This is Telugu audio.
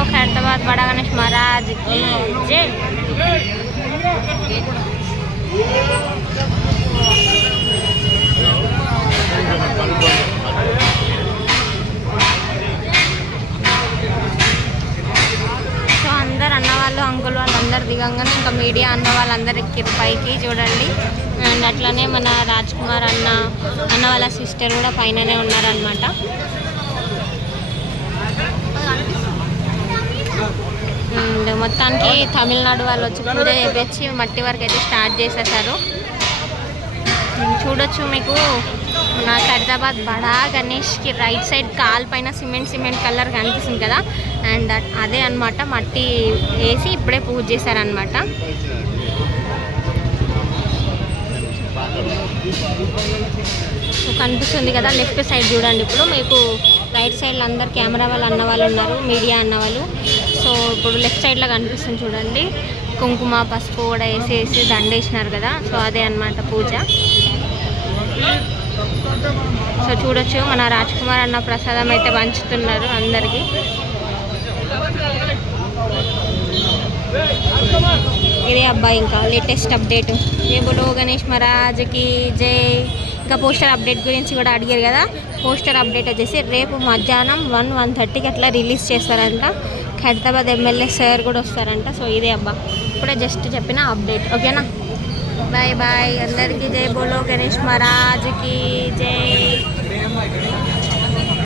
बोलो खैरताबाद बड़ा गणेश महाराज की जय। సో అందరు అన్న వాళ్ళు అంకుల్ వాళ్ళందరు దిగంగానే ఇంకా మీడియా అన్న వాళ్ళందరు ఎక్కిరు పైకి చూడండి. అండ్ అట్లనే మన రాజ్ కుమార్ అన్న వాళ్ళ సిస్టర్ కూడా పైననే ఉన్నారనమాట. అండ్ మొత్తానికి తమిళనాడు వాళ్ళు వచ్చి పూజ చేపించి మట్టి వరకు అయితే స్టార్ట్ చేసేసారు. చూడొచ్చు మీకు మన ఖైరతాబాద్ బడా గణేష్కి రైట్ సైడ్ కాల్ పైన సిమెంట్ కలర్ కనిపిస్తుంది కదా, అండ్ అదే అనమాట మట్టి వేసి ఇప్పుడే పూజ చేశారనమాట. కనిపిస్తుంది కదా లెఫ్ట్ సైడ్ చూడండి. ఇప్పుడు మీకు రైట్ సైడ్లో అందరు కెమెరా వాళ్ళు అన్న వాళ్ళు ఉన్నారు, మీడియా అన్న వాళ్ళు. సో ఇప్పుడు లెఫ్ట్ సైడ్లో కనిపిస్తుంది చూడండి, కుంకుమ పసుపు కూడా వేసి దండేసినారు కదా, సో అదే అన్నమాట పూజ. సో చూడొచ్చు మన రాజ్ కుమార్ అన్న ప్రసాదం అయితే పంచుతున్నారు అందరికీ. ఇదే అబ్బాయి ఇంకా లేటెస్ట్ అప్డేట్. జై బోలో గణేష్ మహారాజ్కి జై. ఇంకా పోస్టర్ అప్డేట్ గురించి కూడా అడిగారు కదా, పోస్టర్ అప్డేట్ వచ్చేసి రేపు మధ్యాహ్నం 1:30కి అట్లా రిలీజ్ చేస్తారంట. ఖైరతాబాద్ ఎమ్మెల్యే సార్ కూడా వస్తారంట. సో ఇదే అబ్బా ఇప్పుడే జస్ట్ చెప్పిన అప్డేట్. ఓకేనా, బాయ్ బాయ్ అందరికీ. జై బోలో గణేష్ మహారాజ్కి జై.